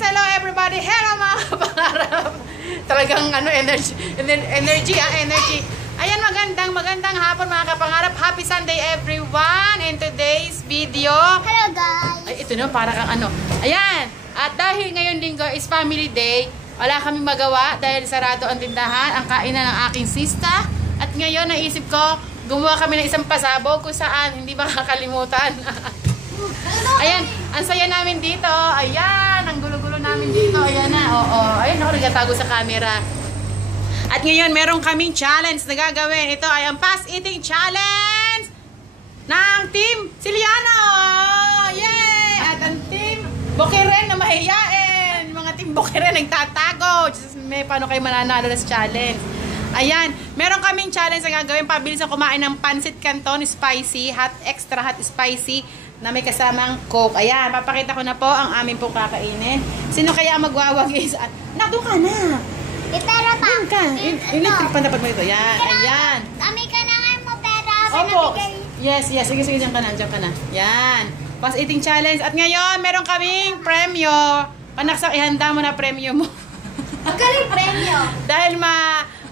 hello everybody. Hello mga kapangarap. Talagang energy. Ayan, magandang hapon mga kapangarap. Happy Sunday everyone. In today's video. Hello guys. Ay, ito na, para kang Ayan. At dahil ngayon linggo is family day, wala kaming magawa dahil sarado ang tindahan, ang kainan ng aking sista. At ngayon naisip ko, gumawa kami ng isang pasabog kung saan hindi makakalimutan. Ayan, ang saya namin dito. Ayan, ang gulo-gulo namin dito. Ayan na, oo. Ayan ako nagtatago sa camera. At ngayon, meron kaming challenge na gagawin. Ito ay ang fast eating challenge ng Team Siliano. Yay! At ang Team Bokiren na mahiyain. Mga Team Bokiren nagtatago. May paano kayo mananalo sa challenge. Ayan, meron kaming challenge na gagawin. Pabilis na kumain ng pancit canton, spicy, extra hot spicy, na may kasamang Coke. Ayan, papakita ko na po ang aming pong kakainin. Sino kaya magwawagis? Doon ka na. Itara pa. Doon ka. Electric pa dapat mo ito. Yan, ayan. Kami ka na nga mo pera. Opo. Yes. Sige, diyan ka na. Yan. Fast eating challenge. At ngayon, meron kaming premyo. Panaksak, ihanda mo na premyo mo. Magaling premyo. Dahil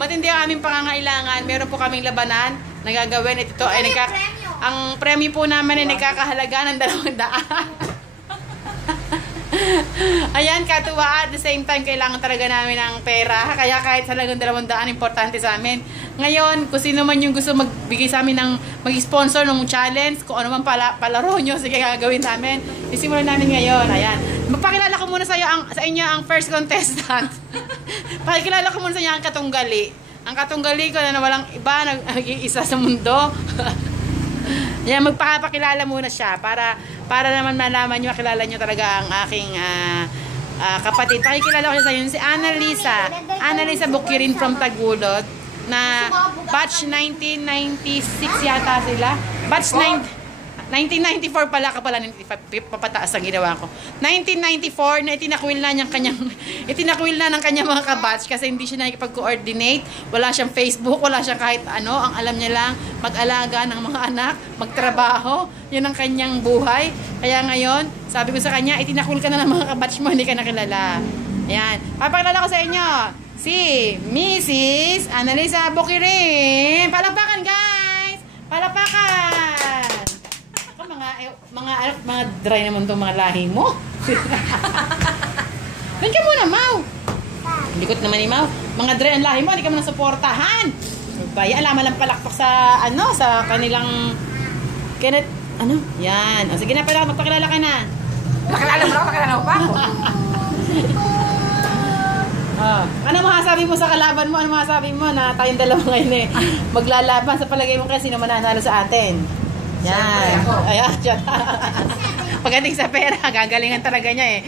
matindi ang aming pangangailangan, meron po kaming labanan na gagawin. Ito ay ang premyo po naman ay nagkakahalaga ng 200. Ayan, katuwa. At the same time, kailangan talaga namin ng pera. Kaya kahit talagang 200, importante sa amin. Ngayon, kung sino man yung gusto magbigay sa amin ng mag-sponsor ng challenge, kung ano man palaro nyo, sige gagawin namin. Isimulan namin ngayon. Ayan. Magpakilala ko muna sa inyo ang first contestant. Pakilala ko muna sa inyo ang katunggali. Ang katunggali ko na walang iba, nag-iisa sa mundo. Yan, magpapakilala muna siya para naman malaman nyo, makilala nyo talaga ang aking kapatid. Pakikilala ko siya sa inyo, si Annalisa Bokirin from Tagulod, na batch 1996 yata sila. Batch 1994 pala ka pala, papataas ang ginawa ko. 1994 na itinakwil na ng kanyang mga kabatch kasi hindi siya nakikipag-coordinate. Wala siyang Facebook, wala siyang kahit ano. Ang alam niya lang, mag-alaga ng mga anak, magtrabaho. Yun ang kanyang buhay. Kaya ngayon, sabi ko sa kanya, itinakwil ka na ng mga kabatch mo, hindi ka nakilala. Ayan. Papakilala ko sa inyo, si Mrs. Annalisa Bokirin. Palakpakan, guys! Palakpakan! Mga dry naman itong mga lahi mo. Doon ka muna, Mau. Likot naman ni Mau. Mga dry ang lahi mo, hindi ka muna suportahan. Baya, alaman lang palakpak sa kanilang yan. O, sige na pala, magpakilala ka na. Pakilala mo pa ako. Ano masasabi mo sa kalaban mo? Ano masasabi mo na tayong dalawa ngayon maglalaban sa palagay mo kasi sino mananalo sa atin? Yan. Ayan, siya. Pagdating sa pera, gagalingan talaga niya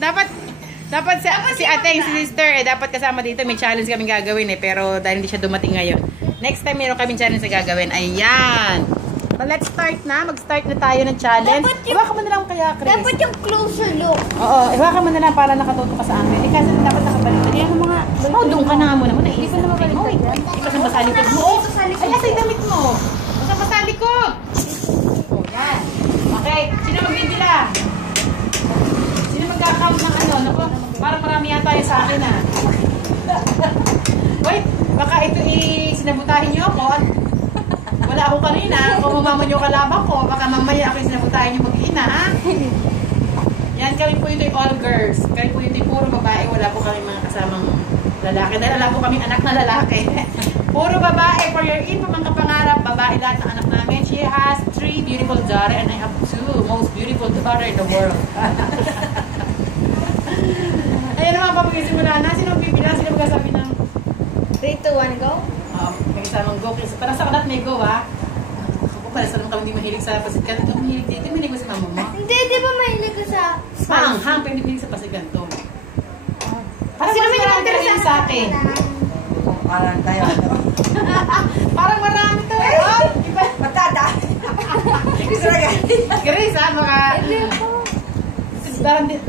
Dapat si ate, si sister, dapat kasama dito. May challenge kaming gagawin pero dahil hindi siya dumating ngayon. Next time, meron kaming challenge na gagawin. Ayan. Let's start na. Mag-start na tayo ng challenge. Iwakan mo na lang kaya, Chris. Dapat yung closer look. Oo, iwakan mo na lang para nakatuto ka sa amin. Kasi dapat nakabalik. Yan ang mga... doon ka na muna. Hindi ko na mabalik. Ikaw sa masalikod mo. Ay, asay damit mo. Sa masalikod. O, yan. Okay. Sino magbibilang? Sino mag-account ng Naku, parang marami yata yung sa akin Wait, baka ito sinabutahin nyo ako. Wala ako kanina. Kung mamaman yung kalaban ko, baka mamaya ako sinabutahin nyo mag-ina, ha? Yan, kami po ito yung all girls. Kami po ito yung puro babae. Wala po kami mga kasamang lalaki. Dahil wala po kaming anak na lalaki. Puro babae. For your info, mga kapangarap, babae lahat ng anak namin. She has 3 beautiful daughters and I have 2 most beautiful daughters in the world. Ayan naman, papagisimula na. Sino magbibilang? Sino magsasabi ng 3, 2, 1, go? may kasamang go. Parang sa kalat may go, ha? Ako pala, sa naman kami hindi mahilig sa pasigan. Ito, mahilig dito. Mahilig mo si mama mo? Hindi, di ba mahilig ko sa spicy? Hang, pero hindi mahilig sa pasigan to. Parang mas marami talaga sa akin. Parang tayo, Parang marami to, Iba. Matata. Grace, ha?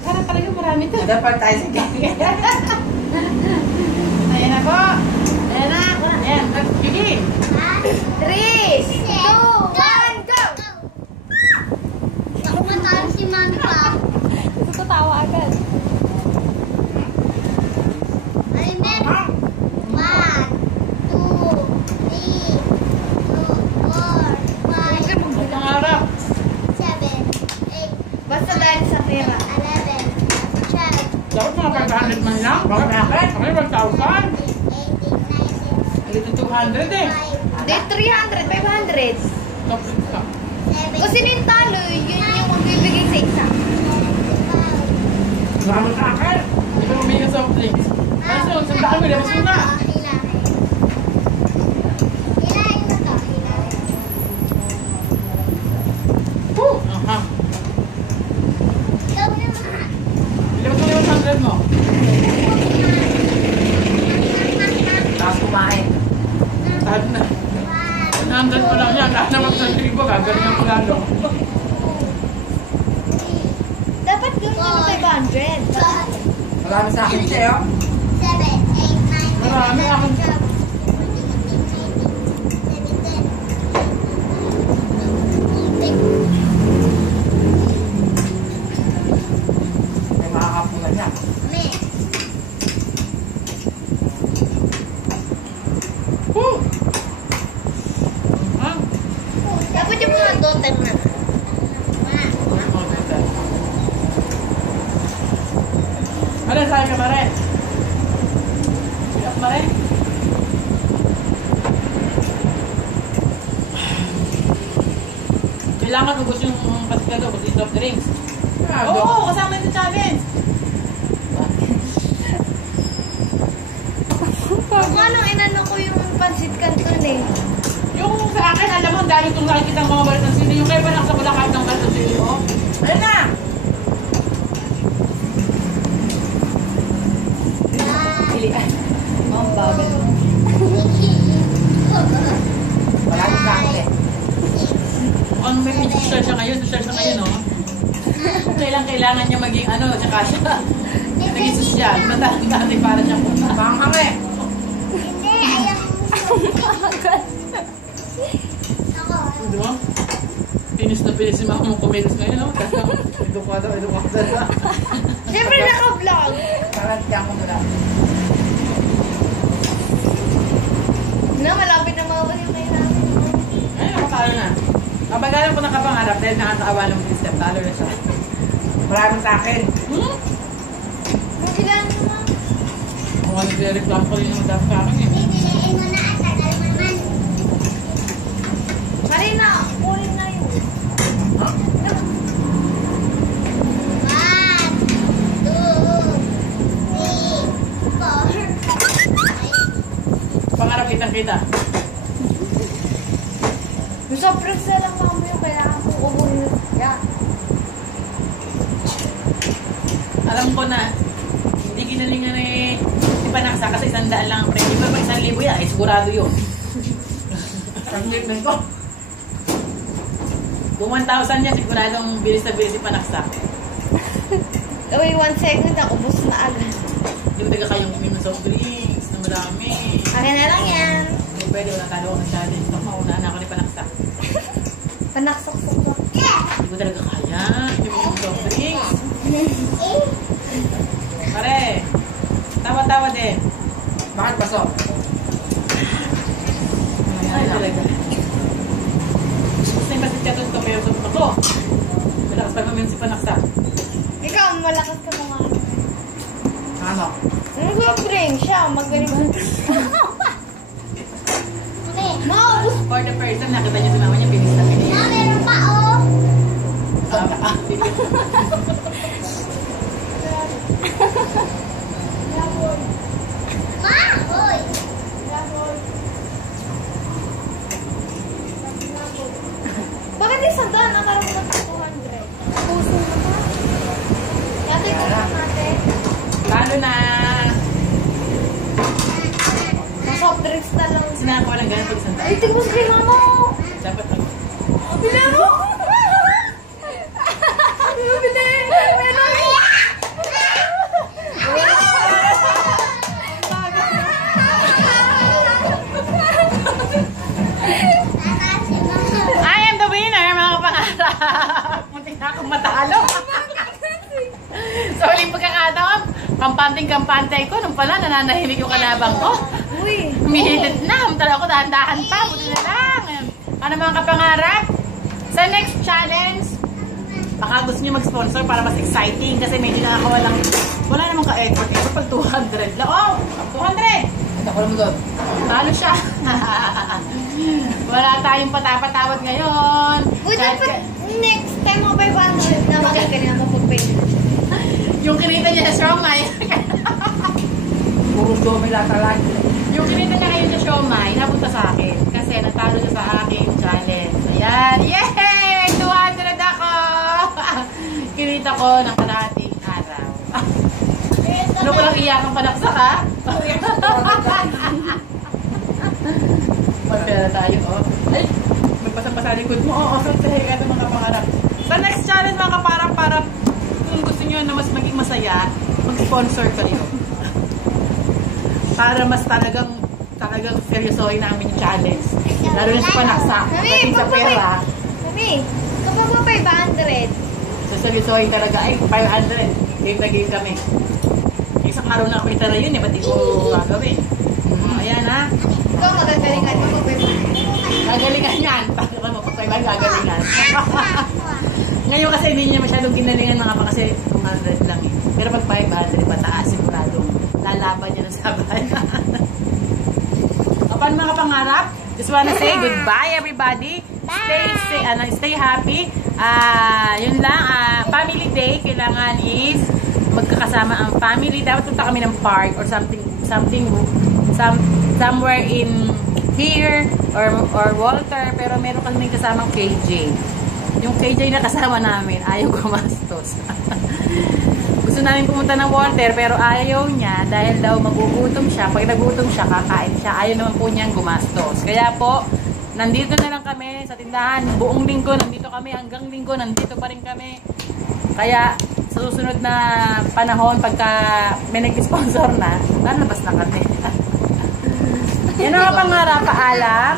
Parang talaga marami to. Dapat tayo sa Ayan na po. Ayan na. Ayan, begin. 3, 2, 1, go! Ako matalo si mami pa. Gusto tawa agad. Dapat mga 500 man lang. Bakit? Kami 1,000. Dito 200 eh. Hindi, 300, 500. Top drinks ka. Kasi yung talo, yun yung magbibigay sa isa. Salamat sa akin. Ito mo bigyan soft drinks. Kaso, sandaan mo, labas mo na. Aha. Ilabas mo yung 100 mo. Tapos kumain. Tahad na. 100 pa lang yan. Lahat naman sa libo, gagalingan ko lalo. Dapat yung 500. Marami sa akin siya, oh. Marami akong... May makakapunan niya. Woo! Ah. Dapat yung mga daughter na. Ano sa'yo ka, Mare? Siyak, Mare? Kailangan ubos yung pasikado, ubos yung soft drinks. Oo, kasama yung challenge. Kung anong inano ko yung pansit canton eh. Yung sa akin, alam mo, ang dami kong nakikita ang mga balat ng sili. Yung kayo ba lang sa Bulacan ng balat ng sili mo? Ayun na! Ang bagal. Marami sa akin eh. Ang may social siya ngayon, no? Kailangan niya maging ano, tsaka siya. Naging social. Dati para siyang puta. Panghang eh. Di ba? Pinis na pinis si mama mong kumilos ngayon, no? Edukado na. Siyempre naka-vlog. Parang tiyak ko nila. Na, malapit na mawala yung kayo namin. Ayun, nakatalo na. Kabagalan ko ng kapangarap dahil nakakaawa ng step. Talo na siya. Marami sa akin. Hmm? Kung ilan naman. Kung ano nagre-reclam ko rin yung dap sa akin eh. Marina, kunin na yun. Huh? Pangarap kitang-kita. Yung soft drinks na lang mamo yung kailangan kong ubunin. Yan. Alam ko na, hindi ginalingan eh. Di pa nakasa kasi 100 lang ang premium. Pag 1,000 yan, eh, sigurado yun. Ang livement ko. Kung 1,000 yan, siguradong bilis na bilis yung panaksak. Uy, 1 second, ubos na agad. Yung taga kayong uminom ng soft drinks na marami. Akin na lang yan. Hindi pwede, wala talo ko ng challenge. Ito, maunaan ako ni panaksak. Panaksak-sak. Hindi ko talaga kaya. Hindi mo yung soft drinks. Pare, tawa-tawa din. Bakit pasok? Ay, talaga. Gusto yung basit ka doon pero sa ako. Malakas pa naman si panaksak. Ikaw, malakas ka mga. Ano? Ano soft drink siya? Magaling mo. Maubos. For the first time, nakita niya si mama niya, bilis na bilis. Meron pa, oh. Bakit isang daan ang karoon ng 200? Puso na ba? Natin ko natin. Talo na! Sa soft drinks na lang. Sinaka ko lang ganun pag isang Ay, tingnan mo si mama. Dapat lang. Bila mo! Bili! Meron! I am the winner, mga kapangarap! Muntik na akong matalo. So, uling pagkakataon, kampante ko. Nung pala, nananahimik yung kalabang ko. Uy! Humihidit na. Humtala ako, dahan-dahan pa. Buti na lang. Ano mga kapangarap? Sa next challenge, Baka gusto nyo mag-sponsor para mas exciting kasi medyo nakakawalang, wala namang ka-effort. Ito pag 200 lang. Oh! 200! Ito ko lang doon. Talo siya. Wala tayong patapatawad ngayon. Uy, dapat next time mo 500 na makikita na mapapay. Yung kinita niya sa siomay. Puro siomay lang talaga. Yung kinita niya kayo sa siomay, napunta sa akin. Kasi natalo siya sa akin challenge. Ayan. Yay! 200 ako! Kinita ko ng kalahating araw. Ano ko lang iyakang panaksak, ha? Magpera tayo, oh. Ay! May pasang-pasa likod mo. Oo, sorry ka ng mga pangarap. Sa next challenge, mga kaparap, para kung gusto nyo na mas maging masaya, mag-sponsor kayo. Para mas talagang seryosohin namin yung challenge. Lalo na sa panaksak. Kasi sa pera. Mami, kapag mo 500. So, seryosohin talaga. Ay, 500. Game na game kami. Isang araw na ako itara yun, ba't di ko gagawin? Ayan, ha? Ikaw magagalingan mo kung 500. Gagalingan yan. Paano ka mapapailan, gagalingan. Ngayon kasi hindi niya masyadong ginalingan mga pa kasi 200 lang eh. Pero pag 500 pataas, siguradong lalaban niya ng sabay. Paano mga pangarap? Just wanna say goodbye everybody. Stay happy. Yun lang, family day, kailangan is magkakasama ang family. Dapat punta kami ng park or somewhere in here or Walter, pero meron kami kasamang KJ. Yung KJ na kasama namin, ayaw gumastos. Gusto namin pumunta ng Walter, pero ayaw niya dahil daw magugutom siya. Pag nagutom siya, kakain siya. Ayaw naman po niyang gumastos. Kaya po, nandito na lang kami sa tindahan. Buong linggo, nandito kami. Hanggang linggo, nandito pa rin kami. Kaya, sa susunod na panahon, pagka may nag-sponsor na, lalabas na kami. Yan ang pangarap, paalam.